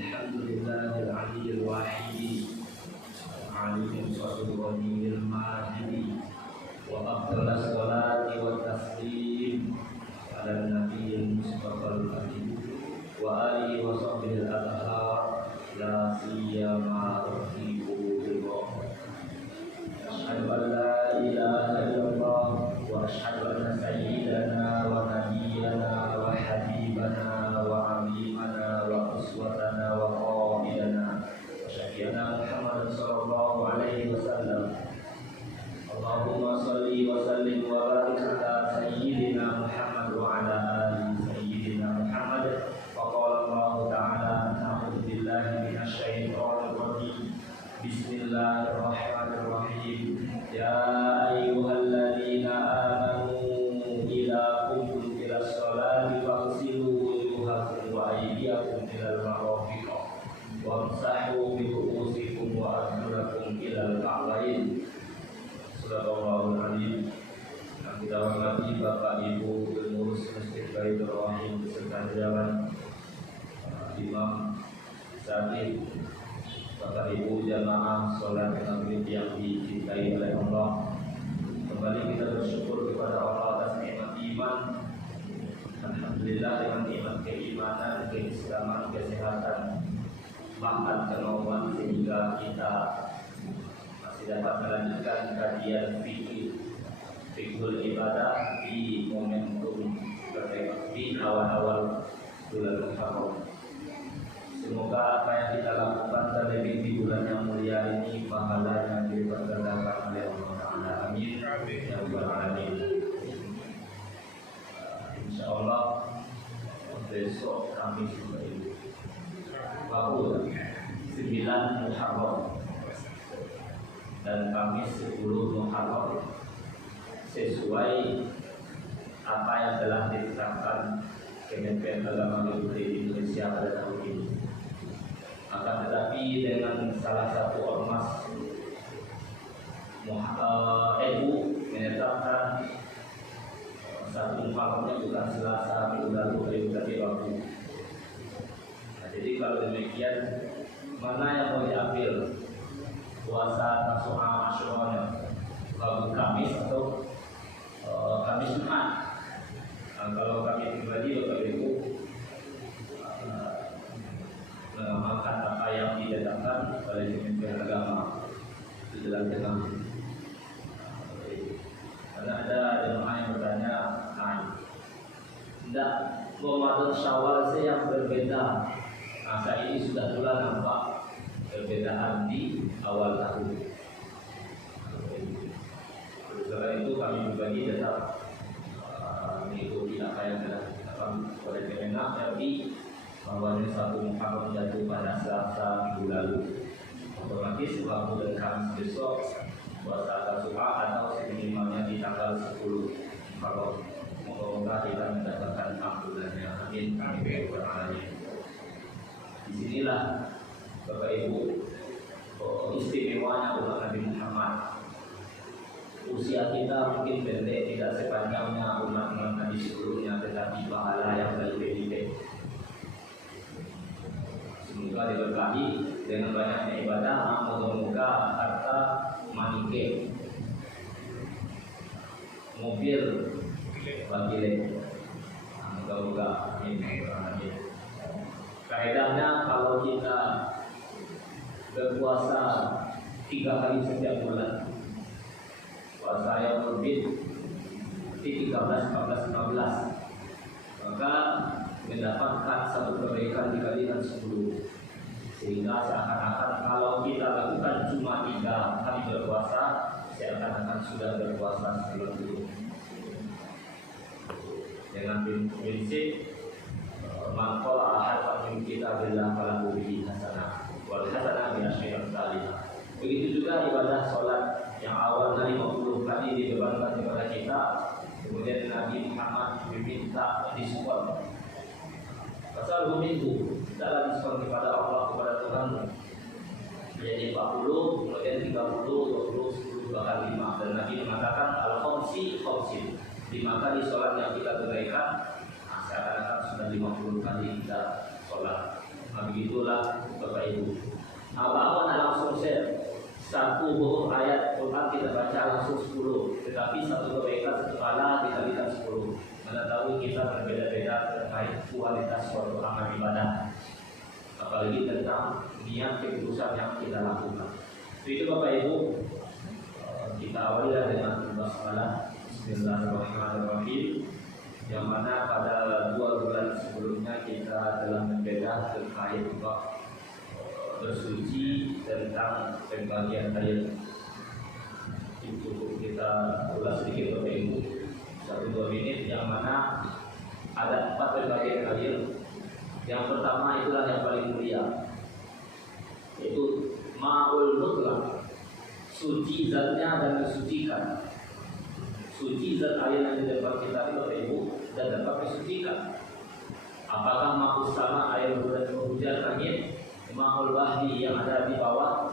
الحمد لله العلي الواحد العليم الصبر الغني الماجد وأفضل الصلاة والتسليم على النبي المصطفى الأمين وآله وصحبه الأطهار لا سيما رفيقه بالله. أشهد أن لا إله إلا الله وأشهد أن سيدنا ونبينا وحبيبنا وعظيمنا وأسوتنا وقائدنا وشفيعنا محمد صلى الله عليه وسلم. اللهم صل وسلم وبارك على سيدنا محمد وعلى آل سيدنا محمد. وقال الله تعالى: أعوذ بالله من الشيطان الرجيم. بسم الله الرحمن الرحيم. يا أيها الذين آمنوا إذا قمتم إلى الصلاة فاغسلوا وجوهكم وأيديكم إلى المرافق وامسحوا برؤوسكم وأرجلكم إلى الكعبين. Subhanallahul Azim. Yang kita hormati Bapak Ibu pengurus Masjid Baitur Rahim beserta jajaran Imam Satib, Bapak Ibu jamaah sholat maghrib yang dicintai oleh Allah. Kembali kita bersyukur kepada Allah atas nikmat iman. Alhamdulillah dengan nikmat keimanan, keislaman, kesehatan, bahkan kemauan sehingga kita masih dapat melanjutkan kajian fikih ibadah di momentum di awal-awal bulan Muharram. Semoga apa yang kita lakukan terlebih di bulan yang mulia ini pahalanya diberkatakan oleh Allah Taala. Amin ya rabbal alamin. Insyaallah besok Kamis ini Rabu 9 Muharram dan Kamis 10 Muharram sesuai apa yang telah ditetapkan Kementerian Agama Republik Indonesia pada tahun ini. Akan tetapi dengan salah satu ormas NU menetapkan satu Muharramnya bukan Selasa minggu lalu tapi Rabu. Nah, jadi kalau demikian mana yang mau diambil? Puasa Tasu'a Asyura Rabu Kamis atau Kamis Jumat? Kalau kami pribadi Bapak Ibu mengamalkan apa yang ditetapkan oleh Kementerian Agama di dalam agama. Karena ada jemaah yang bertanya, tidak Ramadan Syawal saya yang berbeda. Masa ini sudah mulai nampak perbedaan di awal tahun. Oleh karena itu kami pribadi tetap mengikuti apa yang telah ditetapkan oleh Kemenak, tapi bahwa satu Muharram jatuh pada Selasa minggu lalu, otomatis Rabu dan Kamis besok puasa Tasu'a atau seminimalnya di tanggal 10 Muharram. Moga-moga kita mendapatkan ampunannya. Amin. Amin. Di sinilah Bapak Ibu istimewanya umat Nabi Muhammad. Usia kita mungkin pendek, tidak sepanjangnya umat-umat Nabi sebelumnya, tetapi pahala yang lebih baik. Semoga diberkahi dengan banyaknya ibadah. Moga-moga harta manike, mobil bagile. Moga-moga amin. Kaedahnya kalau kita berpuasa 3 hari setiap bulan, puasa yang terbit di 13, 14, 15, maka mendapatkan satu kebaikan dikalikan 10. Sehingga seakan-akan kalau kita lakukan cuma 3 hari berpuasa, seakan-akan sudah berpuasa 90. Dengan prinsip man qala ahadun min kitabillah falahu bihi hasanah wal hasanah bi asyri amsalihah. Begitu juga ibadah sholat yang awalnya 50 kali dibebankan kepada kita, kemudian Nabi Muhammad diminta diskon. Pasal minggu dalam diskon kepada Allah, kepada Tuhan menjadi 40, kemudian 30, 20, 10 bahkan 5. Dan Nabi mengatakan al-khamsi 5 kali sholat yang kita tunaikan seakan-akan sudah 50 kali kita sholat. Nah, begitulah Bapak Ibu. Abang langsung share satu huruf ayat Quran kita baca langsung 10, tetapi satu kebaikan satu pahala dikalikan 10. Mengetahui kita berbeda-beda terkait kualitas suatu amal ibadah, apalagi tentang niat ketulusan yang kita lakukan. Itu Bapak Ibu, kita awali dengan basmalah Bismillahirrahmanirrahim, yang mana pada 2 bulan sebelumnya kita telah membedah terkait bersuci tentang pembagian air. Cukup kita ulas sedikit Bapak Ibu 1-2 menit, yang mana ada 4 pembagian air. Yang pertama itulah yang paling mulia, yaitu ma'ul mutlaq, suci zatnya dan mensucikan. Suci zat air yang di depan kita Bapak Ibu dan dapat mensucikan. Apakah ma'us sama air hujan angin, ma'ul bahri yang ada di bawah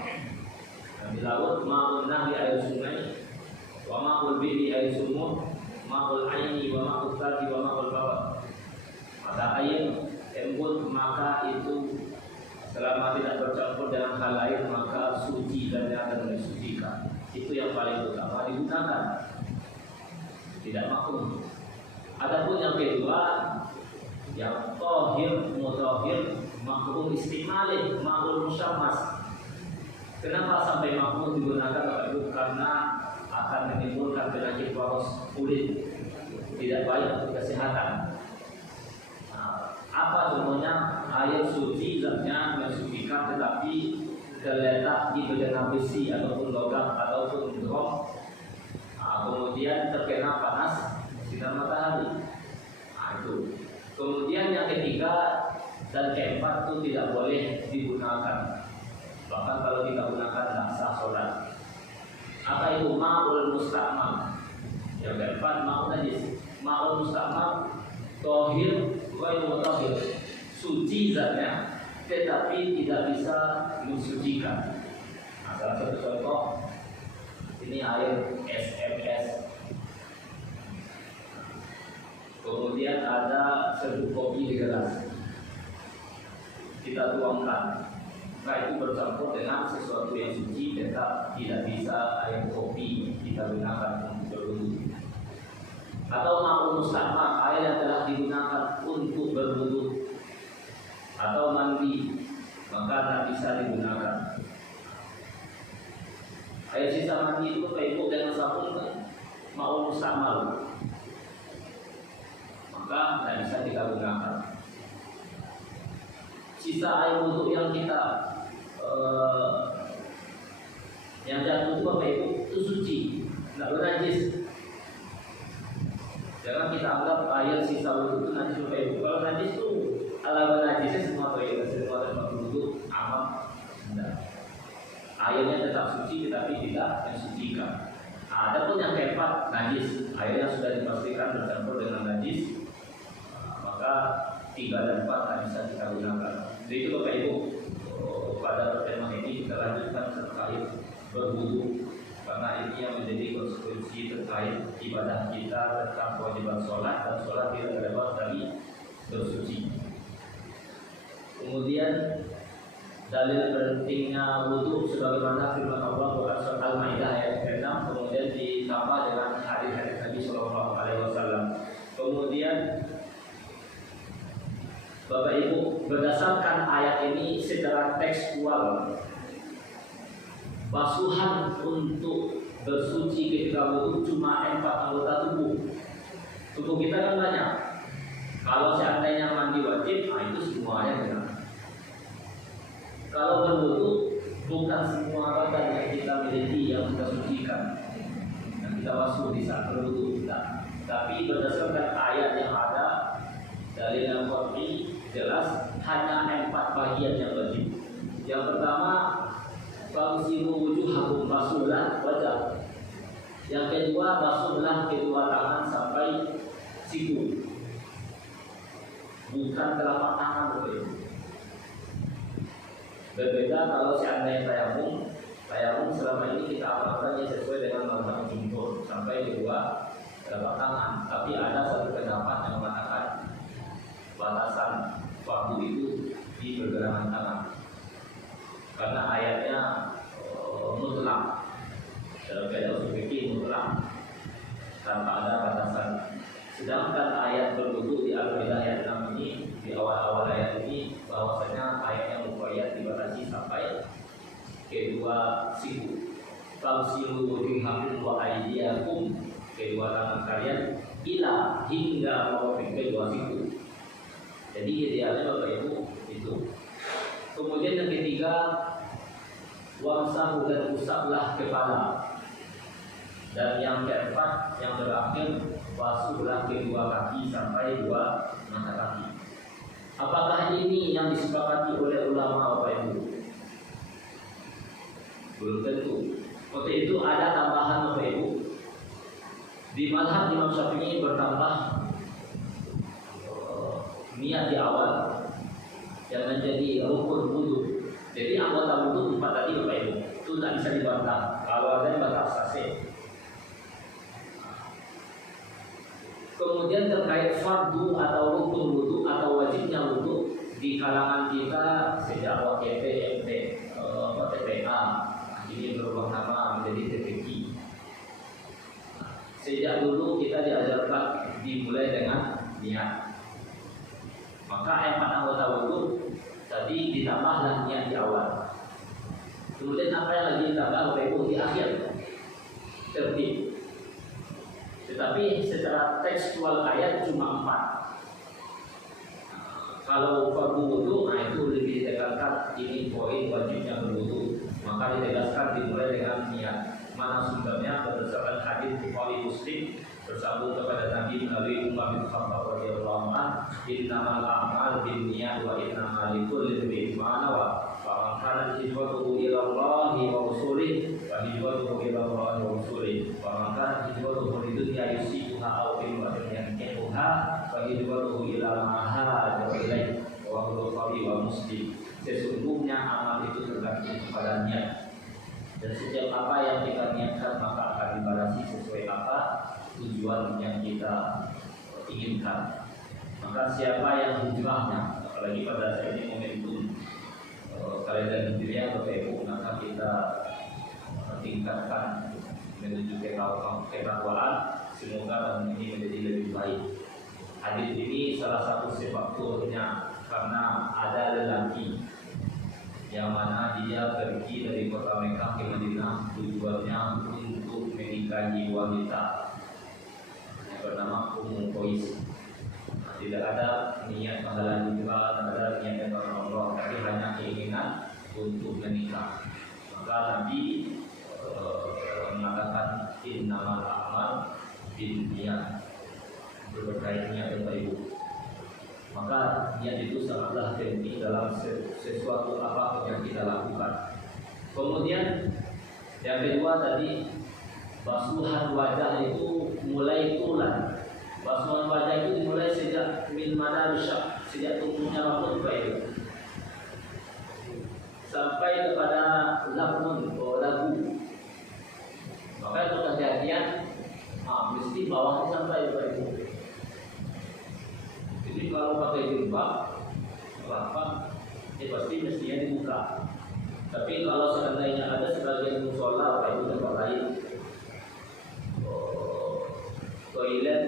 dan di laut, ma'ul nahri air sungai, wa ma'ul bi'ri air sumur, ma'ul aini wa ma'ul tadi wa ma'ul bawah. Maka air embun, maka itu selama tidak bercampur dengan hal lain maka suci dan akan mensucikan. Itu yang paling utama digunakan, tidak makruh. Adapun yang kedua, yang tohir mutahhir makruh istimalih makruh musyammas. Kenapa sampai makruh digunakan Bapak Ibu? Karena akan menimbulkan penyakit paros kulit, tidak baik untuk kesehatan. Apa semuanya? Air suci zatnya mensucikan, tetapi terletak di bedengan besi ataupun logam ataupun drum, kemudian terkena panas sinar matahari. Itu. Kemudian yang ketiga dan keempat itu tidak boleh digunakan. Bahkan kalau tidak gunakan tidak sah sholat. Apa itu ma'ul musta'mal? Yang keempat ma'ul najis. Ma'ul musta'mal tohir wa mutahhir, suci zatnya tetapi tidak bisa mensucikan. Salah satu contoh ini air SMS. Kemudian ada serbuk kopi di gelas, kita tuangkan, maka itu bercampur dengan sesuatu yang suci, tetap tidak bisa air kopi kita gunakan untuk berwudu. Atau ma'ul musta'mal, air yang telah digunakan untuk berwudu atau mandi, maka tak bisa digunakan. Air sisa mandi itu Bapak Ibu dengan sabun kan ma'ul musta'mal, maka tidak bisa kita gunakan. Sisa air wudu yang kita yang jatuh Bapak Ibu itu suci, tidak bernajis. Jangan kita anggap air sisa wudu itu najis Bapak Ibu. Kalau najis itu ala najisnya semua toilet, semua tempat wudu aman. Airnya tetap suci tetapi tidak mensucikan. Adapun yang keempat najis, air yang sudah dipastikan bercampur dengan najis, maka 3 dan 4 tak bisa kita gunakan. Jadi itu Bapak Ibu, pada pertemuan ini kita lanjutkan terkait berwudu, karena ini yang menjadi konsekuensi terkait ibadah kita tentang kewajiban sholat, dan sholat tidak lewat dari bersuci. Kemudian dalil pentingnya wudu sebagaimana firman Allah Quran surat Al-Maidah ayat 6, kemudian ditambah dengan hadis-hadis Nabi Shallallahu Alaihi Wasallam. Kemudian Bapak Ibu, berdasarkan ayat ini secara tekstual, basuhan untuk bersuci ketika wudu cuma 4 anggota tubuh. Tubuh kita kan banyak. Kalau seandainya mandi wajib, itu semuanya benar. Kalau berwudu, bukan semua badan yang kita miliki yang kita sucikan, yang kita basuh di saat berwudu kita. Tapi berdasarkan ayat yang ada, dalil yang qat'i jelas hanya 4 bagian yang wajib. Yang pertama, fagsilu wujuhakum, basuhlah wajah. Yang kedua, basuhlah kedua tangan sampai siku, bukan telapak tangan. Berbeda kalau seandainya tayamum selama ini kita amalkan sesuai dengan mazhab jumhur sampai kedua telapak tangan. Tapi ada satu pendapat yang mengatakan batasan waktu itu di pergelangan tangan kedua siku. Tausilu wujuhakum wa aydiyakum, kedua tangan kalian, ila hingga merafiq kedua siku. Jadi idealnya Bapak Ibu itu. Kemudian yang ketiga, wamsahu dan usaplah kepala. Dan yang keempat, yang terakhir, basuhlah kedua kaki sampai dua mata kaki. Apakah ini yang disepakati oleh ulama Bapak Ibu? Belum tentu. Untuk itu ada tambahan Bapak Ibu. Di mazhab Imam Syafi'i bertambah niat di awal yang menjadi rukun wudu. Jadi anggota wudu 4 tadi Bapak Ibu itu tidak bisa dibantah. Kalau ada yang batal sase. Kemudian terkait fardu atau rukun wudu atau wajibnya wudu di kalangan kita sejak WKT, MT, TPA ini berubah nama menjadi TPQ. Sejak dulu kita diajarkan dimulai dengan niat. Maka 4 anggota wudu tadi ditambahlah niat di awal. Kemudian apa yang lagi ditambah Bapak Ibu di akhir tertib. Tetapi secara tekstual ayat cuma 4. Kalau fardu wudu, nah itu lebih ditekankan ini poin wajibnya berwudu. Maka ditegaskan dimulai dengan niat. Mana sumbernya berdasarkan hadis Bukhari Muslim bersambung kepada Nabi melalui Umar bin Khattab radhiyallahu anhu, innamal a'mal binniyat wa innamal likulli imrin ma nawa. Fa man kana hijratuhu ila Allahi wa rasulih fa hijratuhu ila Allahi wa rasulih. Fa man kana hijratuhu lidunya yusibuha aw imra'atin yankihuha fa hijratuhu ila ma hajara ilaihi. Wa Bukhari wa Muslim. Sesungguhnya amal itu tergantung kepada niat. Dan setiap apa yang kita niatkan maka akan dibalasi sesuai apa tujuan yang kita inginkan. Maka siapa yang hijrahnya, apalagi pada saat ini momentum kalender hijriah Bapak Ibu, maka kita tingkatkan menuju ketakwaan. Semoga tahun ini menjadi lebih baik. Hadis ini salah satu faktornya karena ada lelaki yang mana dia pergi dari kota Mekah ke Madinah tujuannya untuk menikahi wanita yang bernama Ummu Qais. Tidak ada niat pahala hijrah, tidak ada niat karena Allah, tapi hanya keinginan untuk menikah. Maka Nabi mengatakan innamal a'mal binniyat, berkait niat Bapak Ibu. Maka niat itu sangatlah penting dalam sesuatu apapun yang kita lakukan. Kemudian yang kedua tadi, basuhan wajah itu mulai tulan. Basuhan wajah itu dimulai sejak min mana rusyak, sejak tumbuhnya rambut Bapak Ibu, sampai kepada lagun atau lagu. Maka itu kejadian mesti bawahnya sampai Bapak Ibu. Jadi kalau pakai jilbab, apa? Pasti mestinya dibuka. Tapi kalau seandainya ada sebagian musola, Bapak Ibu tempat lain, toilet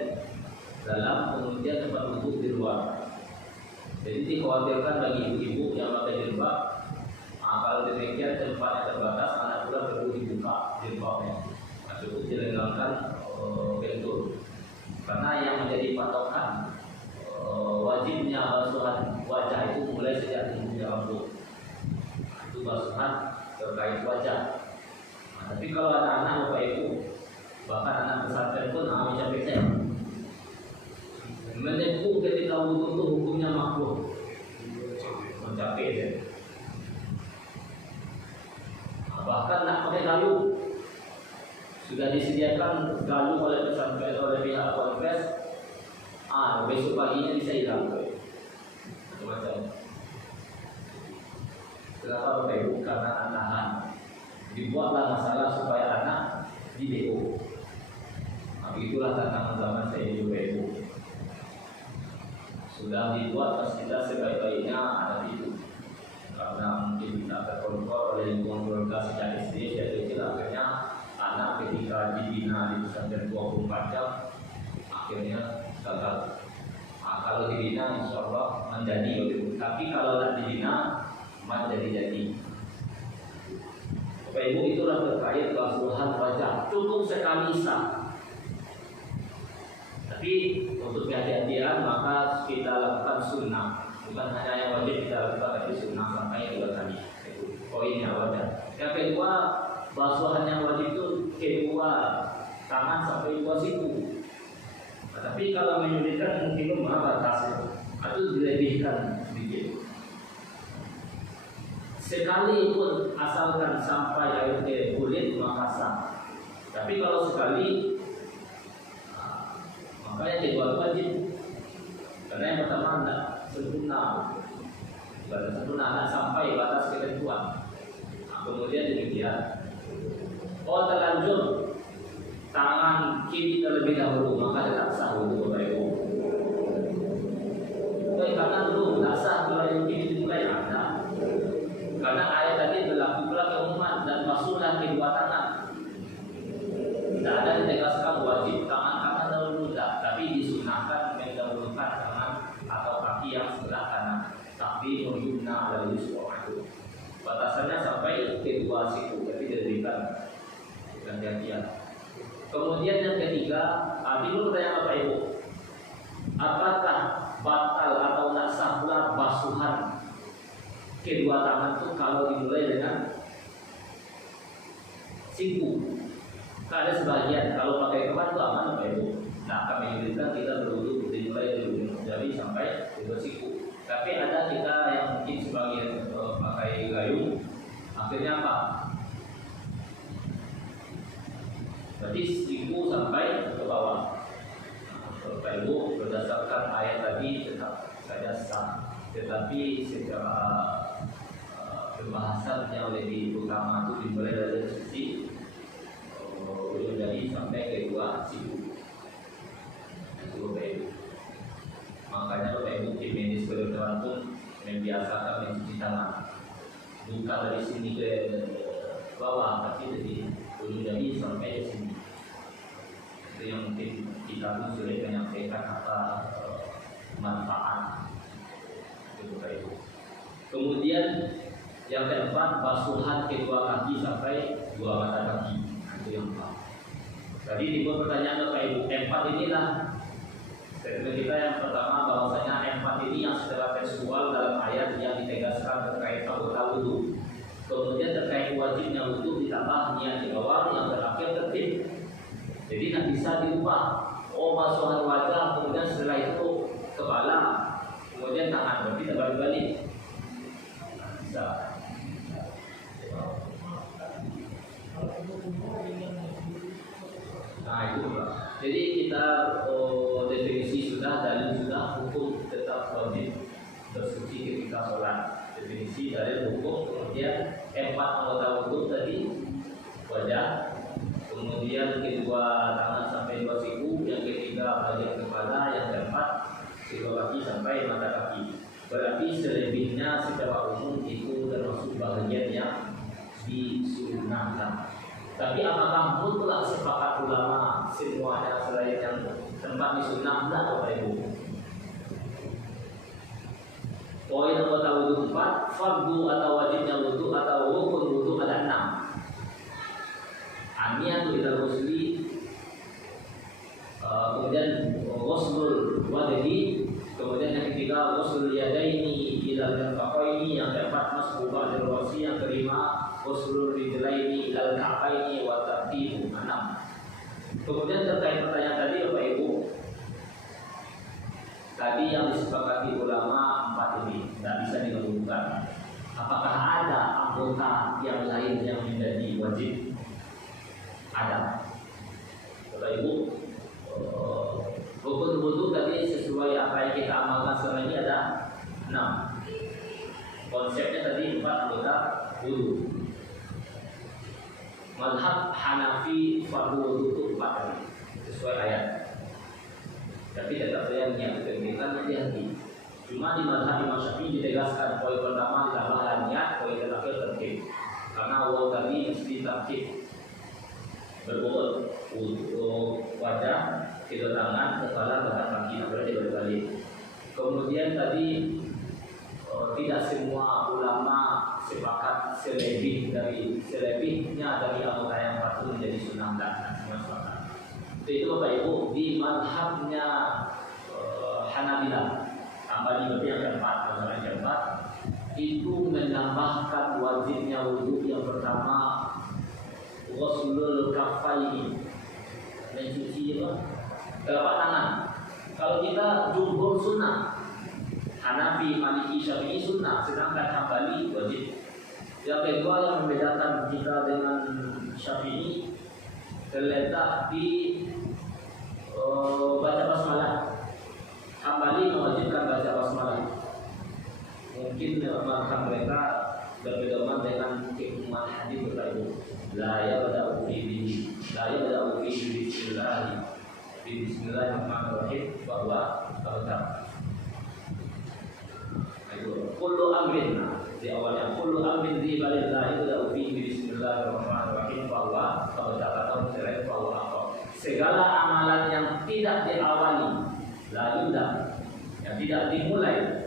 dalam, kemudian tempat duduk di luar. Jadi dikhawatirkan bagi ibu-ibu yang pakai jilbab, kalau demikian tempatnya terbatas, anak pula perlu dibuka jilbabnya. Cukup dilengangkan bentul. Karena yang menjadi patokan wajibnya basuhan wajah itu mulai sejak tumbuhnya rambut. Itu basuhan terkait wajah. Tapi kalau anak-anak Bapak Ibu, bahkan anak pesantren pun mencapai menempuh ketika wudu itu hukumnya makruh. Mencapai bahkan nak pakai galuh. Sudah disediakan galuh oleh pesantren, oleh pihak Polres. Besok paginya bisa hilang. Macam-macam. Kenapa Bapak Ibu? Karena anahan. Dibuatlah masalah supaya anak di-DO. Begitulah tantangan zaman saya di Bapak Ibu. Sudah dibuat fasilitas sebaik-baiknya ada itu. Karena mungkin tidak terkontrol oleh lingkungan keluarga sejak SD, sejak kecil, akhirnya anak ketika dibina di pesantren 24 jam akhirnya gagal. Kalau dibina insya Allah menjadi, tapi kalau tidak dibina menjadi. Bapak Ibu, itulah terkait basuhan wajah. Cukup sekali sah. Tapi untuk kehati-hatian maka kita lakukan sunnah. Bukan hanya yang wajib kita lakukan, tapi sunnah sampai 2 kali. Itu poinnya wajah. Yang kedua, basuhan yang wajib itu kedua tangan sampai 2 siku. Nah, tapi kalau menyulitkan mungkin batasnya atau dilebihkan sedikit. Sekali pun asalkan sampai air ke kulit maka sah. Tapi kalau sekali maka yang kedua wajib. Karena yang pertama tidak sempurna, batas sempurna tidak sampai batas ketentuan. Nah, kemudian demikian. Oh, terlanjur tangan kiri terlebih dahulu maka tetap sah wudu Bapak Ibu. Karena dulu tidak sah kalau yang kiri dimulai ada. Karena ayat tadi berlaku pula keumuman dan basuhlah kedua tangan. Tidak ada ditegaskan wajib tangan kanan dahulu, tapi disunahkan mendahulukan tangan atau kaki yang sebelah kanan. Tapi mengguna dari semua itu. Batasannya sampai kedua siku, tapi diberikan gantian. Kemudian yang ketiga, dulu pertanyaan Bapak Ibu, apakah batal atau tidak sah pula basuhan kedua tangan itu kalau dimulai dengan siku? Ada sebagian kalau pakai kepan itu aman Bapak Ibu. Nah, kami berikan kita berwudu dimulai dari jari sampai kedua siku. Tapi ada kita yang mungkin sebagian pakai gayung, akhirnya apa? Berarti siku sampai ke bawah. Bapak Ibu, berdasarkan ayat tadi tetap saja sah, tetapi secara pembahasan yang lebih utama itu dimulai dari sisi jadi sampai kedua siku. Itu Bapak Ibu. Makanya Bapak Ibu tim medis kedokteran pun membiasakan mencuci tangan. Bukan dari sini ke bawah, tapi dari jadi sampai sini. Itu yang mungkin kita pun sudah menyampaikan apa manfaat itu Bapak Ibu. Kemudian yang keempat, basuhan kedua kaki sampai 2 mata kaki. Itu yang keempat. Tadi dibuat pertanyaan Bapak Ibu, empat inilah statement kita yang pertama bahwasanya empat ini yang secara tekstual dalam ayat yang ditegaskan terkait anggota wudu. Kemudian terkait wajibnya wudu ditambah niat di awal, yang terakhir tertib. Jadi tidak bisa diubah. Oh, basuhan wajah, kemudian setelah itu kepala, kemudian tangan, berarti tidak balik-balik. Bisa. Nah itu Pak. Jadi kita definisi sudah, dalil sudah, hukum tetap wajib bersuci ketika sholat. Definisi dari hukum, kemudian 4 anggota wudu tadi wajah, kemudian kedua tangan sampai 2 siku, yang ketiga bagian kepala, yang keempat kedua kaki sampai mata kaki. Berarti selebihnya secara umum itu termasuk bagian yang disunahkan. Tapi apakah mutlak sepakat ulama semuanya selain yang tempat disunnah? Tidak Bapak Ibu. Poin anggota wudu 4, fardu atau wajibnya wudu atau rukun wudu ada 6. Aniyatul ilal ghusli, kemudian ghuslul wajhi, kemudian yang ketiga ghuslul yadaini ilal mirfaqaini, yang keempat mashu ba'dal ra'si, yang kelima ghuslul rijlaini ilal ka'baini wa tartibu 6. Kemudian terkait pertanyaan tadi Bapak Ibu, tadi yang disepakati ulama 4 ini tidak bisa digabungkan. Apakah ada anggota yang lain yang menjadi wajib? Ada. Bapak Ibu, rukun wudu tadi sesuai apa yang kita amalkan selama ini ada 6. Konsepnya tadi 4 anggota wudu. Mazhab Hanafi fardu wudu itu 4 kali sesuai ayat. Tapi tetap saya niat kegiatan hati-hati. Cuma di mazhab Imam Syafi'i ditegaskan poin pertama ditambah niat, poin terakhir tertib. Karena waw tadi mesti tertib. Berbuat untuk wajah, kedua tangan, kepala, bahkan kaki, berarti berbalik. Kemudian tadi tidak semua ulama sepakat selebihnya dari anggota yang patuh menjadi sunnah dan semuanya. Itu Bapak Ibu di mazhabnya Hanabilah. Hambali berarti yang keempat, masalah yang keempat itu menambahkan wajibnya wudhu yang pertama ghuslul kaffaini, mencuci telapak tangan. Kalau kita jumhur sunnah, Hanafi, Maliki, Syafi'i sunnah, sedangkan Hambali wajib. Yang kedua yang membedakan kita dengan Syafi'i terletak di baca basmalah. Hambali mewajibkan baca basmalah. Mungkin mazhab mereka berbeda dengan keumuman hadis berkaitan la yabda'u bihi bismillahirrahmanirrahim bahwa pertama kullu amrin di awalnya kullu amrin di balillah itu yabda'u bihi bismillahirrahmanirrahim bahwa pertama selain bahwa segala amalan yang tidak diawali la yunda, yang tidak dimulai,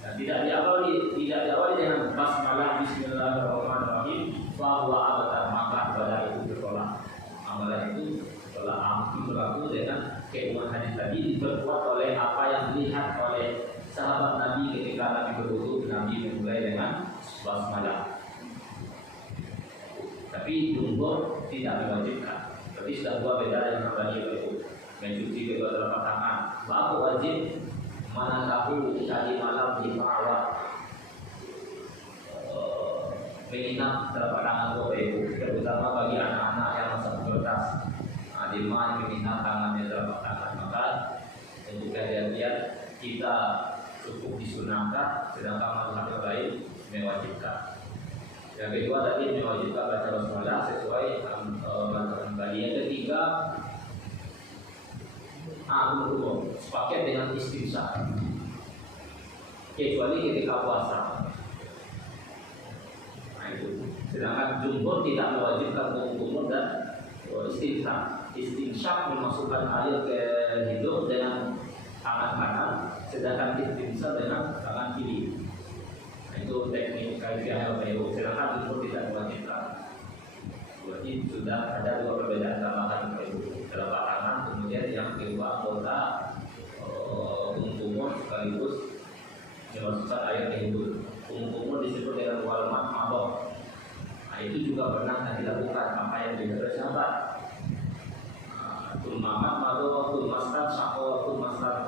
yang tidak diawali dengan basmalah bismillahirrahmanirrahim bahwa abad maka pada itu bertolak. Amalan itu telah berlaku dengan keumuman hadis tadi diperkuat oleh apa yang dilihat oleh sahabat Nabi ketika Nabi berwudu. Nabi memulai dengan basmalah. Tapi jumhur tidak diwajibkan. Tapi sudah dua beda yang tadi itu mencuci kedua telapak tangan. Bapak wajib mana tahu tadi malam di Mawar menginap telapak tangan Bapak Ibu, terutama bagi anak-anak yang masih bertas. Adiman menginap tangannya telapak tangan, maka untuk kejadian kita cukup disunahkan, sedangkan mazhab yang lain mewajibkan. Yang kedua tadi mewajibkan baca basmalah sesuai mazhab tadi. Yang ketiga sepaket dengan istinsya, kecuali ketika puasa. Nah itu. Sedangkan jumhur tidak mewajibkan kumur dan istinsya. Istinsya memasukkan air ke hidung dengan tangan kanan, sedangkan istinsya dengan tangan kiri. Nah, itu teknik kaifiah yang sedangkan jumhur tidak mewajibkan. Berarti sudah ada dua perbedaan tambahan telapak tangan, kemudian yang kedua anggota umum sekaligus memasukkan air ke hidung. Umum disebut dengan walmat mabok. Nah itu juga pernah dilakukan apa yang dilakukan sahabat. Tumamat mabok, tumastan sako, tumastan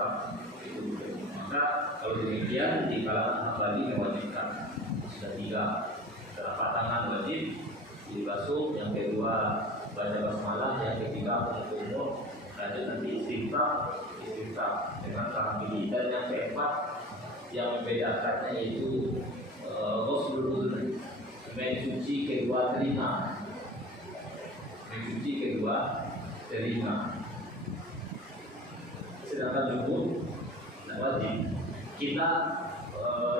itu. Maka kalau demikian di kalangan Hambali mewajibkan sudah tiga telapak tangan wajib dibasuh, yang kedua baca basmalah, yang ketiga umur, lanjut nanti istighfar dengan tangan kiri, dan yang keempat yang membedakannya yaitu ghuslul mencuci kedua telinga, sedangkan jumhur tidak wajib. Kita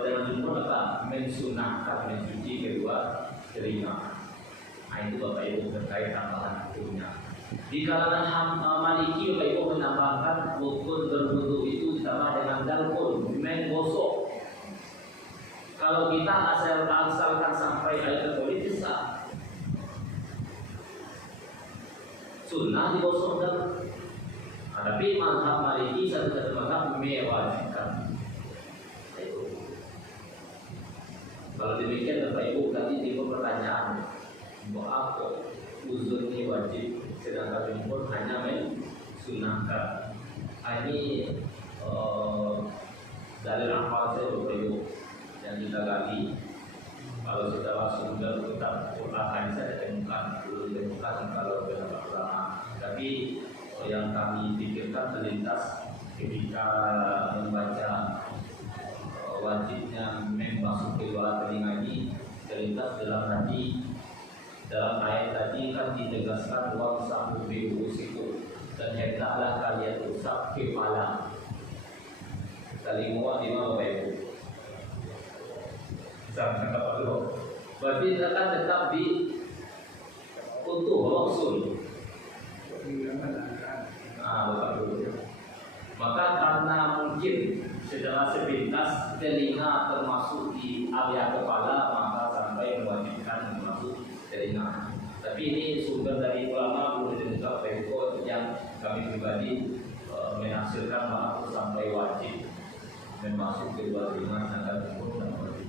dengan jumhur apa mensunahkan mencuci kedua telinga. Nah itu Bapak Ibu terkait tambahan hukumnya. Di kalangan Maliki Bapak Ibu menambahkan rukun berwudu itu sama dengan dalkun, menggosok. Kalau kita asalkan sampai air terkulit bisa. Sunnah digosok dan tapi mazhab Maliki satu-satu mazhab mewajibkan. Kalau demikian Bapak Ibu tadi timbul pertanyaan. Bahwa uzur ini wajib, sedangkan jumhur hanya mensunahkan. Ini dalil amal saya Bapak Ibu yang kita gali. Kalau kita langsung tetap Quran saya temukan, belum temukan kalau beberapa ulama. Tapi yang kami pikirkan terlintas ketika membaca wajibnya membasuh kedua telinga ini, terlintas dalam hati. Dalam ayat tadi kan ditegaskan wamsahu bi ru'usikum, dan hendaklah kalian usap kepala. Kalimat di mana Bapak Ibu? Sampai apa dulu? Berarti akan tetap di untuk rasul. Bapak Ibu. Maka karena mungkin setelah sepintas telinga termasuk di area kepala, maka sampai mewajibkan pribadi menafsirkan maaf sampai wajib memasuki dua lima sedangkan umur dan wajib.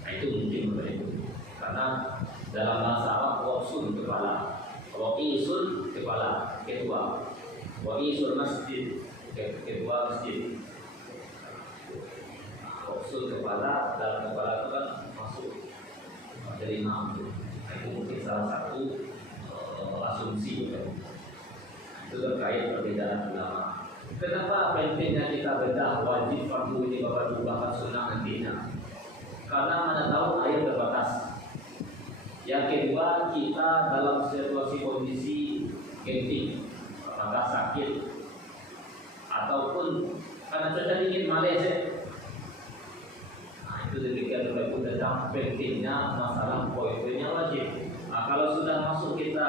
Nah, itu mungkin berbeda karena dalam bahasa Arab waqsul kepala, waqisul kepala, ketua, waqisul masjid, ketua masjid. Waqsul kepala, dalam kepala itu kan masuk dari imam. Nah, itu mungkin salah satu asumsi ya. Itu terkait perbedaan ulama. Kenapa pentingnya kita bedah wajib fardu ini bapak bahkan sunnah nantinya? Karena mana tahu air terbatas. Yang kedua, kita dalam situasi kondisi genting, apakah sakit ataupun karena cuaca dingin Malaysia. Nah, itu demikian Bapak Ibu tentang pentingnya masalah poin-poinnya wajib. Nah, kalau sudah masuk kita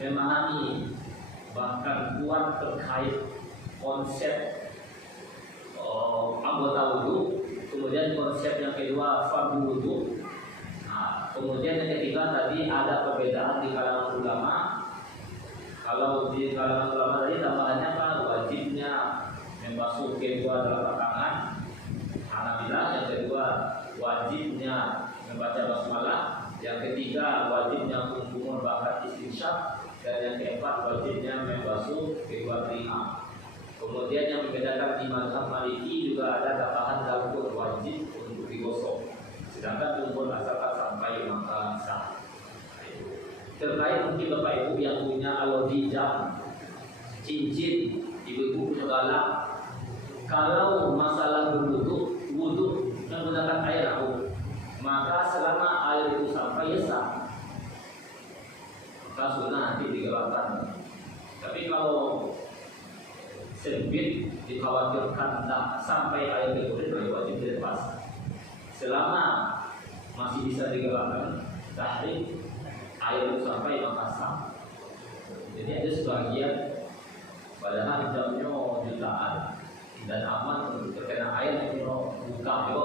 memahami bahkan kuat terkait konsep anggota wudhu, kemudian konsep yang kedua fardu wudhu. Nah, kemudian yang ketiga tadi ada perbedaan di kalangan ulama. Kalau di kalangan ulama tadi tambahannya apa? Wajibnya membasuh kedua telapak tangan. Hanabilah yang kedua wajibnya membaca basmalah. Yang ketiga wajibnya kumur bahkan istinsyaq. Dan yang keempat wajibnya membasuh kedua telinga. Kemudian yang membedakan di mazhab Maliki juga ada tambahan dapur wajib untuk digosok. Sedangkan kumpul asalkan sampai maka sah. Terkait mungkin Bapak Ibu yang punya alodijam, cincin, ibu-ibu punya galang. Kalau masalah berwudu, wudu menggunakan air laut, maka selama air itu sampai ya sah. Maka sunnah nanti digerakkan. Tapi kalau sempit dikhawatirkan tak sampai air itu wajib dilepas. Selama masih bisa digerakkan, tahrim air itu sampai maka sah. Jadi ada sebagian padahal jamnya jutaan dan aman untuk terkena air itu buka yo.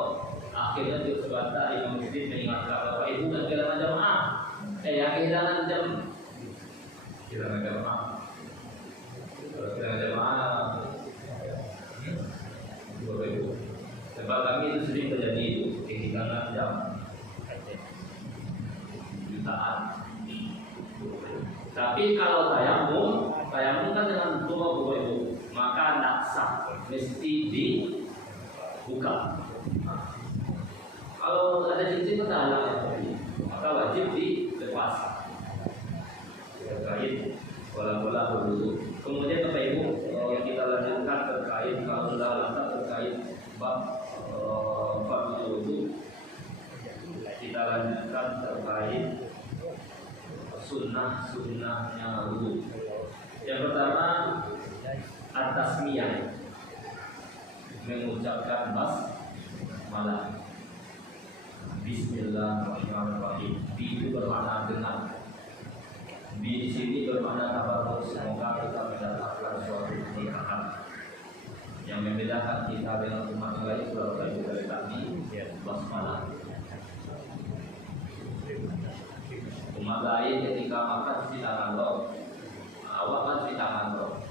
Akhirnya di sebatas imam masjid mengingatkan Bapak Ibu dan kehilangan jamaah. Kehilangan jam. Kehilangan jamaah. Kehilangan jamaah. Bapak Ibu. Sebab kami itu sering terjadi itu kehilangan jam. Jutaan. Tapi kalau tayamum kan dengan tubuh Bapak Ibu, maka tidak sah, mesti dibuka. Kalau ada cincin itu halang ya, maka wajib dilepas. Terkait bola-bola berwudu. Kemudian Bapak Ibu yang kita lanjutkan terkait kalau terkait bab wudu, kita lanjutkan terkait sunnahnya wudu. Yang pertama at-tasmiyah, mengucapkan basmalah. Bismillahirrahmanirrahim. Itu bermakna dengar. Di sini bermakna tabarruk, semoga kita mendapatkan suatu keberkahan. Yang membedakan kita dengan umat lain berapa itu dari kami basmalah. Umat lain ketika makan cuci tangan loh, awal kan cuci tangan loh.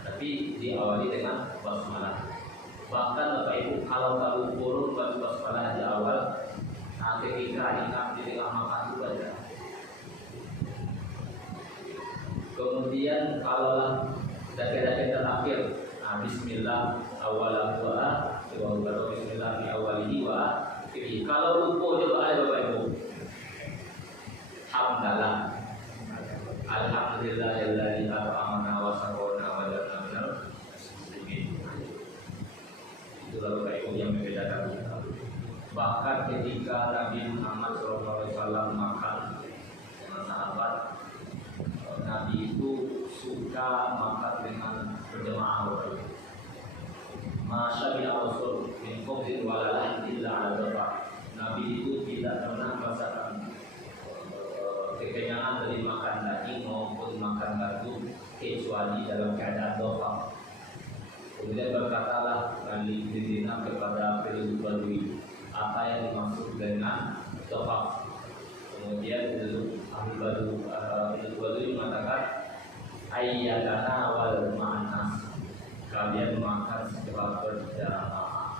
Tapi diawali dengan basmalah. Bahkan Bapak Ibu kalau turun baca basmalah di awal, nah ketika ingat di tengah makan itu baca. Kemudian kalau dekat-dekat terakhir, nah Bismillah awalan wa Bismillah di awalihi wa akhirih. Kalau lupa juga ada Bapak Ibu. Hamdalah, alhamdulillahilladzi at'amana wa saqana wa ja'alna minal muslimin. Itulah Bapak Ibu yang membedakan kita. Bahkan ketika Nabi Muhammad SAW makan dengan sahabat, Nabi itu suka makan dengan berjamaah. Masya Allah Rasul min khubzin walalah illa ala dhafa. Nabi itu tidak pernah merasakan kekenyangan dari makan daging maupun makan batu kecuali dalam keadaan dhafa. Kemudian berkatalah Nabi Dina kepada penduduk Badui, apa yang dimaksud dengan dhafa? Kemudian ahli Badui mengatakan ayyadana wal ma'nas, kalian makan setelah berjamaah.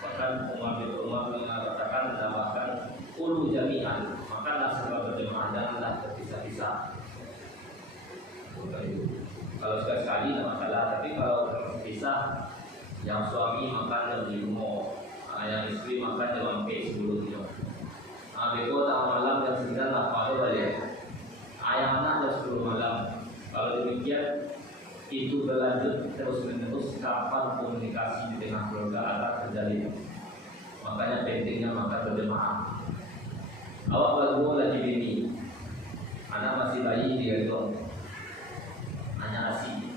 Bahkan Umar bin Umar mengatakan namakan ulu jami'an, makanlah setelah berjamaah, janganlah terpisah-pisah. Kalau sekali tidak masalah, tapi kalau terpisah, yang suami makan di rumah, yang istri makan di lantai sebelumnya. Beko tengah malam jam 9 lah kalau balik. Ayah anak jam 10 malam. Kalau demikian itu berlanjut terus menerus, kapan komunikasi di tengah keluarga akan terjalin. Makanya pentingnya makan berjamaah. Awak baru lagi bini, anak masih bayi di gendong, hanya asi.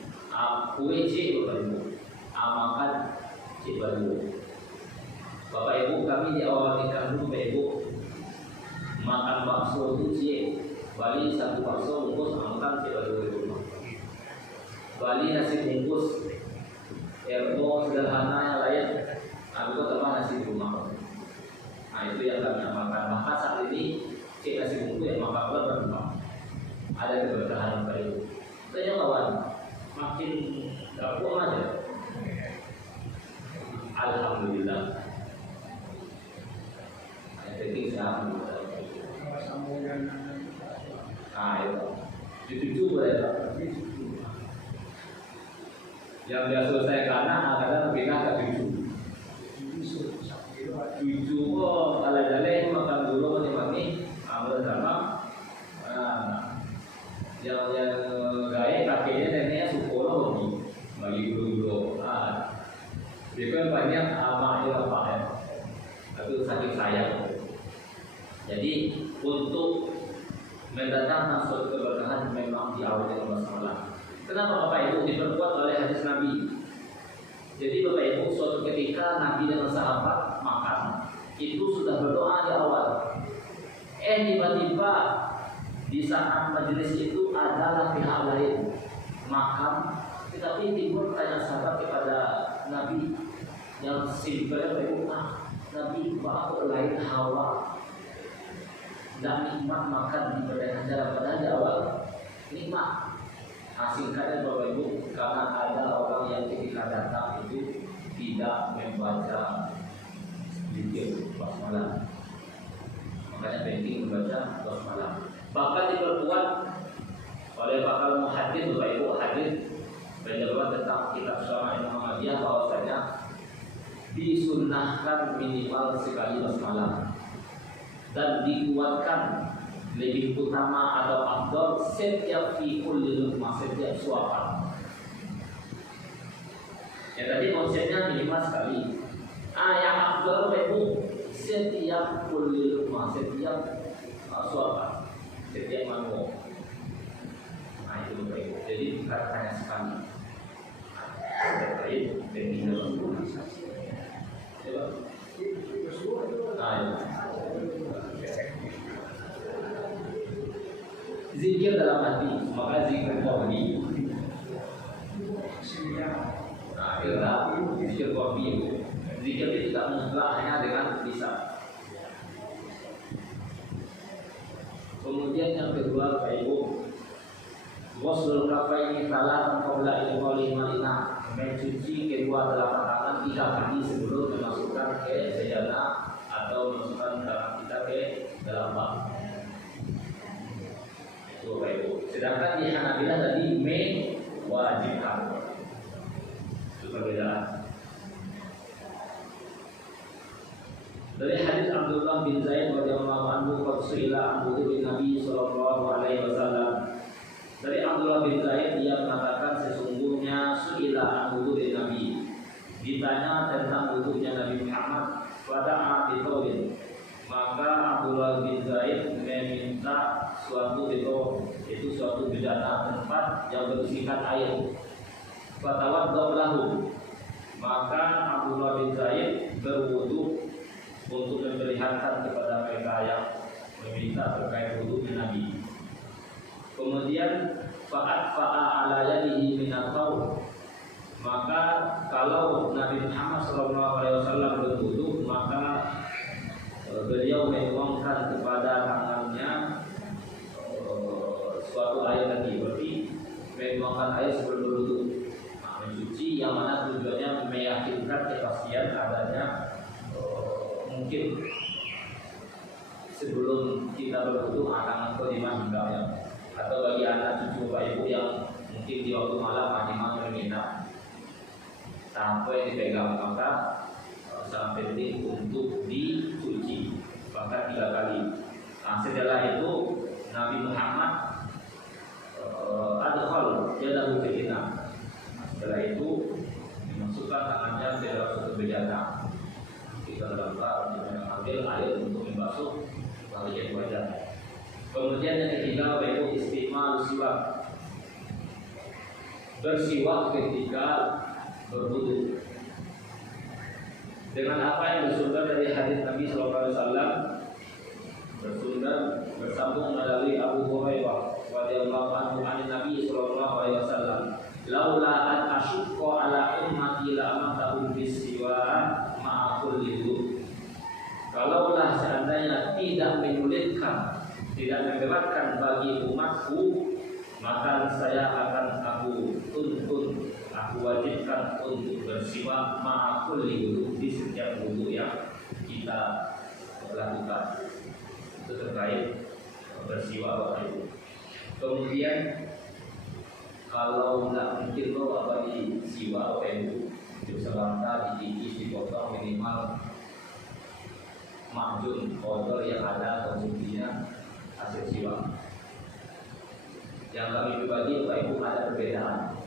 Kue cik baru, makan cik baru. Bapak ibu kami di awal nikah dulu, Bapak ibu makan bakso itu cik. Bali satu bakso bungkus, makan cik baru di rumah. Bali nasi bungkus, ergo sederhana yang lain, aku tambah nasi di rumah. Nah itu yang kami amalkan. Maka saat ini cik nasi bungkus yang makan keluar berubah. Ada keberkahan pada itu. Tanya kawan, makin gabung aja. Alhamdulillah. Jadi alhamdulillah. Itu boleh tak? Yang dia selesai karena kadang lebih agak cucu kok alay-alay makan dulu mani amal sama. Yang gaya kakeknya neneknya sekolah bagi guru-guru. Dia kan banyak amalnya apa ya? Itu saking sayang. Jadi untuk mendatangkan suatu keberkahan memang diawali dengan masalah. Kenapa Bapak Ibu diperkuat oleh hadis Nabi? Jadi Bapak Ibu suatu ketika Nabi dengan sahabat makan, itu sudah berdoa di awal. Tiba-tiba di saat majelis itu adalah pihak lain makan, tetapi timbul tanya sahabat kepada Nabi yang simpel, Bapak Ibu, Nabi bapak lain Hawa dan nikmat makan di pertengahan jalan, padahal di awal nikmat. Hasilkannya Bapak Ibu, karena ada orang yang ketika datang itu tidak membaca zikir basmalah. Makanya penting membaca basmalah. Bahkan diperkuat oleh bakal muhadits, Bapak Ibu, hadis penjelasan tentang kitab Syarah Imam Muhammadiyah bahwasanya disunnahkan minimal sekali basmalah dan dikuatkan lebih utama atau afdal setiap fi kulli luqmah, setiap suapan. Ya tadi konsepnya minimal sekali. Yang afdal itu setiap kulli luqmah, setiap suapan, setiap mangkok. Itu baik. Jadi bukan hanya sekali. Baik, dengan zikir dalam hati, maka zikir qalbi. Zikir qalbi. Zikir itu tidak mutlak hanya dengan lisan. Kemudian yang kedua, Bapak Ibu, ghuslul kafaini salatan qabla idkhali malina, mencuci kedua telapak tangan 3 kali sebelum memasukkan ke sejadah atau memasukkan tangan kita ke dalam bak. Itu Bapak Ibu. Sedangkan di Hanabilah tadi mewajibkan. Itu perbedaan. Dari hadis Abdullah bin Zaid radhiyallahu anhu qad su'ila an wudu'in Nabi sallallahu alaihi wasallam. Dari Abdullah bin Zaid dia mengatakan sesungguhnya su'ila an wudu'in Nabi. Ditanya tentang wudu'nya Nabi Muhammad pada bitawin. Maka Abdullah bin Zaid meminta suatu bito, itu suatu bejana tempat yang berisikan air. Fatawaddu lahu. Maka Abdullah bin Zaid berwudu untuk memperlihatkan kepada mereka yang meminta terkait wudu'nya Nabi. Kemudian fa'a ala yadihi minat taur. Maka kalau Nabi Muhammad SAW berwudu, maka beliau menuangkan kepada tangannya suatu air tadi, berarti menuangkan air sebelum berwudu. Nah, mencuci yang mana tujuannya meyakinkan kepastian adanya mungkin sebelum kita berwudu anak atau imam misalnya, atau bagi anak cucu bapak ibu yang mungkin di waktu malam imam menginap sampai dipegang, maka sangat penting untuk dicuci bahkan 3 kali. Nah, setelah itu Nabi Muhammad adkhal yadahu fil ina. Setelah itu dimasukkan tangannya ke dalam satu bejana. Kita dalam mengambil air untuk membasuh bagian wajah. Kemudian yang ketiga yaitu istimal siwak. Bersiwak ketika berwudu. Dengan apa yang bersumber dari hadis Nabi SAW, bersambung melalui Abu Hurairah radhiyallahu anhu an Nabi sallallahu alaihi wasallam, laula an asyqa ala ummati la amatahum bisiwak ma'a kulli wudu. Kalaulah seandainya tidak menyulitkan, tidak memberatkan bagi umatku, maka saya akan aku tuntun, aku wajibkan untuk bersiwak ma'a kulli wudu, di setiap wudu yang kita lakukan. Itu terkait bersiwak Bapak Ibu. Kemudian kalau tidak mungkin apa di siwak Bapak Ibu, diusahakan dikikis, dipotong minimal makjun odol yang ada konsumsinya hasil siwak. Yang kami pribadi Bapak Ibu ada perbedaan.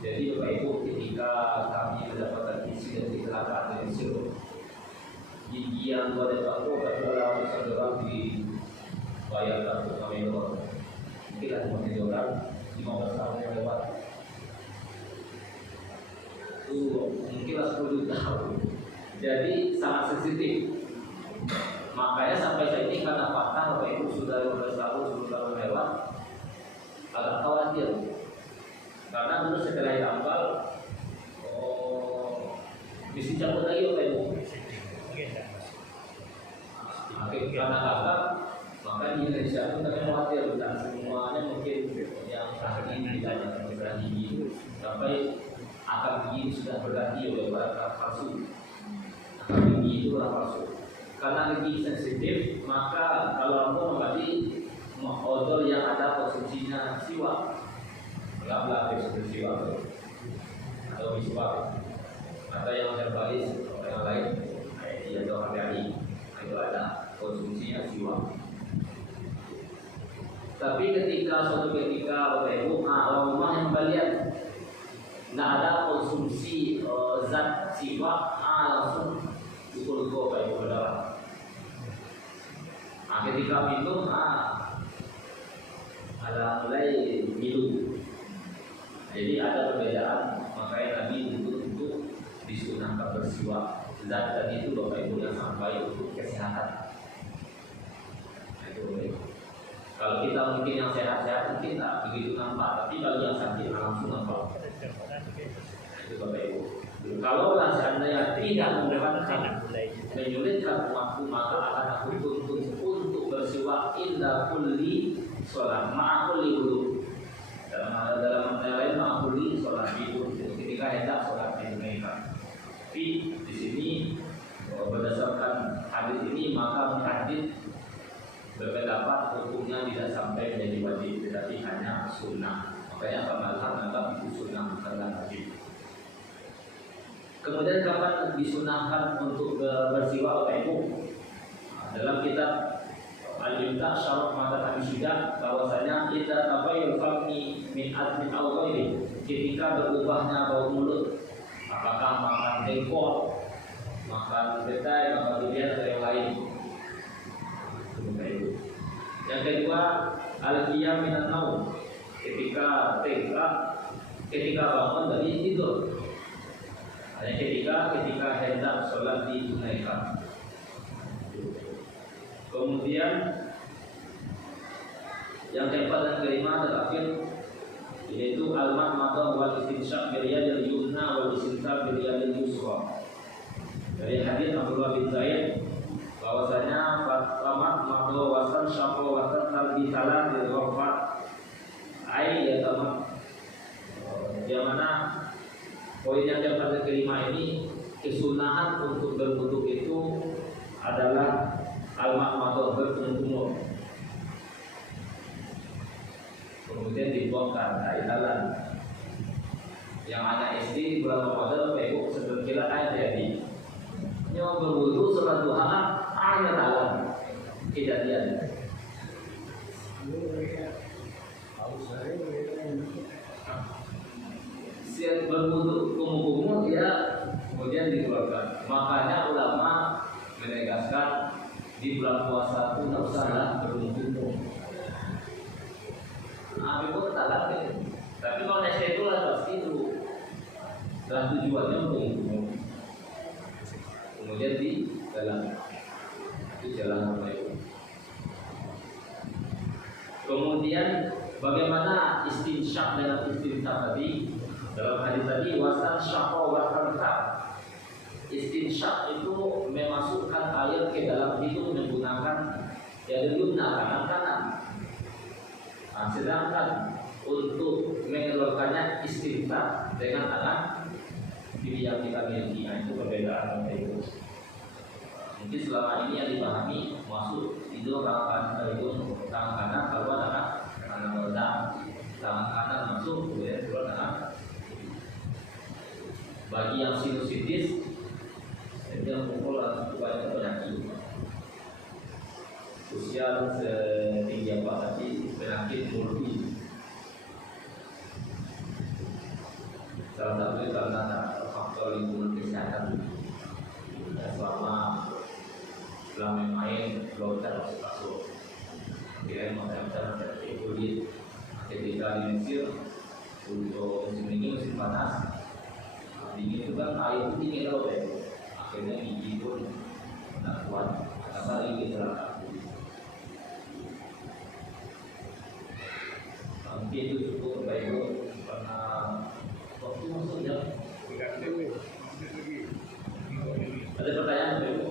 Jadi Bapak Ibu ketika kami mendapatkan insiden kecelakaan dari sirup gigi yang dua depan itu adalah saudara dibayarkan untuk kami doang. Mungkin ada orang 15 tahun yang lewat. Itu mungkinlah 10 tahun. Jadi sangat sensitif. Makanya sampai saat ini karena patah Bapak Ibu sudah 15 tahun 10 tahun lewat, agak khawatir. Karena dulu setelah tambal, bisa cabut lagi Bapak Ibu. Karena gagal, maka di Indonesia pun kami khawatir dan semuanya mungkin yang ahli ditanya tentang gigi sampai akar gigi sudah berganti oleh para palsu. Akar gigi itu adalah palsu. Karena gigi sensitif, maka kalau aku membagi odol yang ada konsumsinya siwak, nggak seperti siwak atau miswak, atau yang terbalis yang lain, atau hati-hati itu ada konsumsinya siwak. Tapi suatu ketika Bapak Ibu rumah yang kalian nggak ada konsumsi zat siwak, langsung pukul Bapak Ibu berdarah. Ketika minum ada mulai minum. Jadi ada perbedaan, makanya Nabi untuk disunahkan bersiwak. Zat tadi itu Bapak Ibu yang sampai untuk kesehatan. Kalau kita mungkin yang sehat-sehat mungkin tak begitu nampak, tapi bagi yang sakit langsung nampak. Itu Bapak Ibu. Kalau seandainya tidak memberatkan, menyulitkan umatku, maka akan aku tuntun untuk bersiwak inda kulli sholat, ma'a kulli wudu. Dalam lain ma'a kulli sholat itu ketika hendak sholat mereka. Tapi di sini berdasarkan hadis ini maka muhaddits berpendapat hukumnya tidak sampai menjadi wajib, tetapi hanya sunnah. Makanya pemazhab menganggap itu sunnah bukanlah wajib. Kemudian kapan disunahkan untuk bersiwak Bapak Ibu? Dalam kitab Al-Imta' Syarah Matan Al-Syidah bahwasanya idza tabayyul fami min admin aw ghairi, ketika berubahnya bau mulut, apakah makan jengkol, makan petai, makan durian atau yang lain. Yang kedua, al-qiyam minan naum, ketika bangun dari tidur. Yang ketika hendak sholat ditunaikan. Kemudian yang keempat dan kelima terakhir yaitu al-madmadah wal istinsyaq bil yadil yumna wal istinsyaq bil yadil yusra. Dari hadis Abdullah bin Zaid bahwasanya fatamat madhu wasan syaqqa wasan talbi salat di ghafat ay yatamat Poin yang dapat kelima ini, kesunahan untuk berwudu itu adalah al-ma'madah, berkumur. Kemudian dibongkar kaitan yang anak SD bulan Ramadan Bapak Ibu seberkilat ayat jadi nyawa berwudu sholat duha ayat dalam kejadian siap berwudu kumur-kumur ya kemudian dikeluarkan. Makanya ulama menegaskan di bulan puasa itu tidak usahlah berkumur. Nah, itu ketahuan deh. Tapi kalau SD itu lah pasti itu. Dan tujuannya untuk umum. Kemudian di dalam itu jalan apa itu. Kemudian bagaimana istinsyak dengan istinsyak tadi? Dalam hadis tadi wasan syaqqa wa harfa. Istinsyak itu memasukkan air ke dalam hidung menggunakan yumna kanan. Nah, sedangkan untuk mengeluarkannya istinsyak dengan tangan kiri yang kita miliki, nah itu perbedaan itu. Mungkin selama ini yang dipahami masuk hidung tangan kanan keluar tangan tangan kanan masuk kemudian keluar tangan. Bagi yang sinusitis, itu yang pukul banyak penyakit. Usia setinggi apa tadi penyakit multi. Salah satu karena faktor lingkungan kesehatan. Selama main loncat masuk, dia macam-macam kulit. Ketika di Mesir untuk musim ini musim panas, dingin itu kan air dingin loh ya. Akhirnya gigi pun tidak kuat, karena ini terlalu. Mungkin itu cukup baik karena waktu maksudnya ada pertanyaan Bapak Ibu?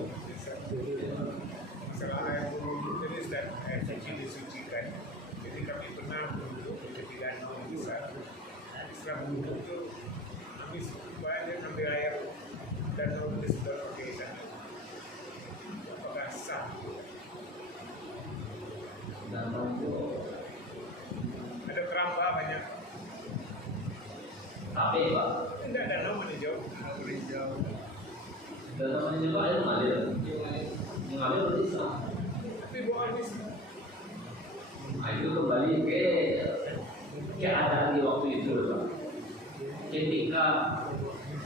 Masalah air wudhu jenis dan air suci disucikan. Jadi kami pernah wudhu ketika juga setelah wudhu itu kami banyak ambil air dan wudhu sudah pakai sana. Apakah sah? Dan ada keramba banyak. Tapi Pak, Tidak ada nama menjauh. dan teman juga air mengalir berarti sah. Tapi bukan bisa. Nah, itu kembali ke keadaan di waktu itu Pak. Ketika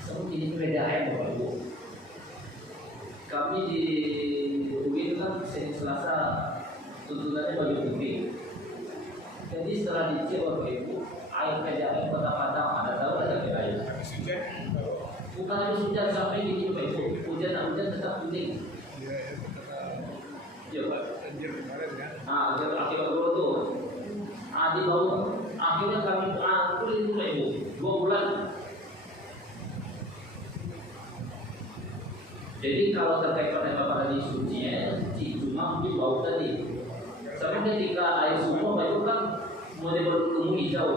seperti ini PDAM Bapak Ibu, kami di UIN kan Senin Selasa tuntunannya bagi putih. Jadi setelah dicek Bapak Ibu, air PDAM Kota Padang ada tahu ada air. Habis hujan, Bukan habis hujan sampai gini Bapak Ibu, hujan tetap kuning. Iya Pak. banjir kemarin kan. Nah, akibat dulu tuh. Di bawah akhirnya kami kulit itu Bapak Ibu 2 bulan. Jadi kalau terkait dengan Bapak tadi sucinya, cuma di bau tadi. Tapi ketika air sumur Bapak Ibu kan mulai bertumbuh hijau.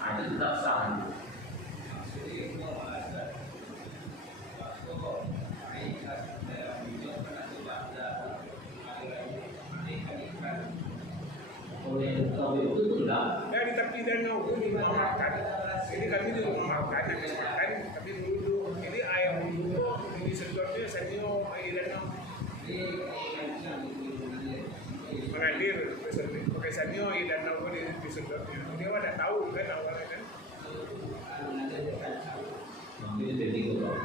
Nah, itu tetap sah. Oleh KPU itu enggak. Dari tepi danau pun dimakan. Jadi kami di rumah makan, habis makan, kami dulu. Ini air dulu, ini sedotnya sanyo air danau. Mengalir, pakai sanyo air danau pun di sedotnya. Dia ada tahu kan awalnya kan. Mungkin itu jadi Pak.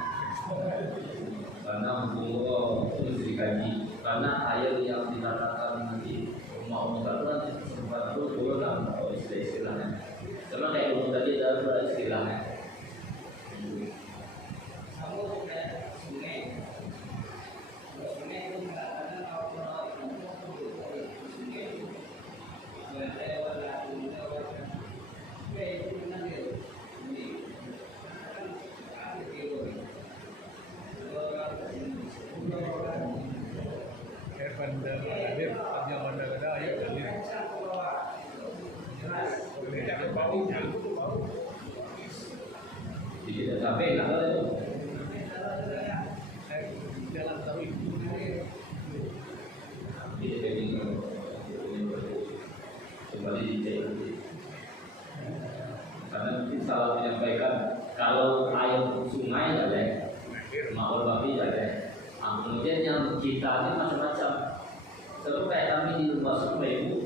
Karena hukum itu mesti dikaji. Karena air yang ditatakan nanti mau kan sempat itu pulang atau istilahnya. Cuma kayak umum tadi ada istilahnya. Air bandar mengalir, yang bandar ada air mengalir. Ini jangan bau, jangan bau. Tidak sampai nggak ada itu. Jalan tahu itu. Jadi ini kembali dicek. Karena mungkin salah menyampaikan kalau air sungai ada, maul babi ada. Kemudian yang kita ini macam-macam. Seperti kayak kami di rumah sungai itu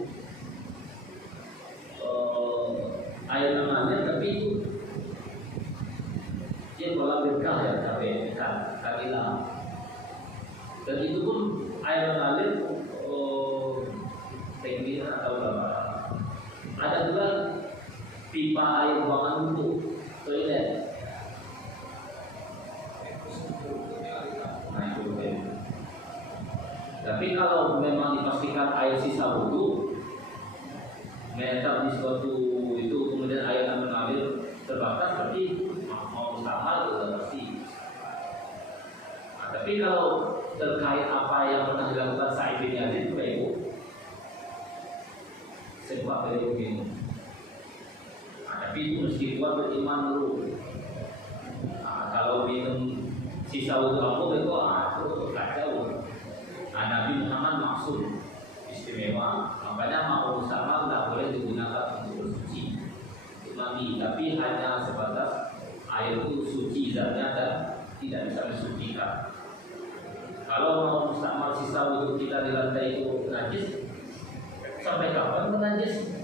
air mengalir tapi itu dia kolam berkah ya, tapi ikan kakilah. Dan itu pun air mengalir tinggi atau berapa? Ada juga pipa air buangan untuk toilet. Nah itu okay. Tapi kalau memang dipastikan air sisa wudhu menetap di suatu itu kemudian air yang mengalir terbatas, berarti mau sama itu pasti. Nah, tapi kalau terkait apa yang pernah dilakukan Sa'id bin Yazid itu ibu sebab dari begini. Nah, tapi itu mesti kuat beriman dulu. Nah, kalau minum sisa wudhu aku itu itu tak jauh. Nah, Nabi Muhammad maksud istimewa, makanya mau sama tidak boleh digunakan untuk bersuci mandi, tapi hanya sebatas air itu suci zatnya dan tidak bisa disucikan. Kalau mau musta'mal sisa wudhu kita di lantai itu najis, sampai kapan najis?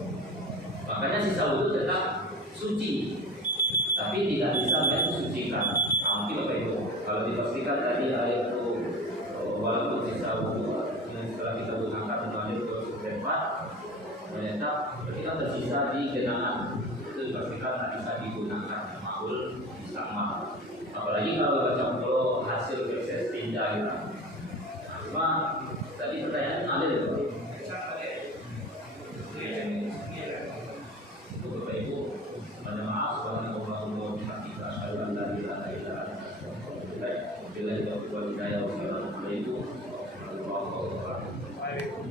Makanya sisa wudhu tetap suci, tapi tidak bisa mensucikan. Nah, mungkin apa itu? Kalau dipastikan tadi air itu walaupun sisa wudhu yang setelah kita gunakan mengalir ke tempat menetap, berarti kan tersisa di genangan, itu dipastikan tidak bisa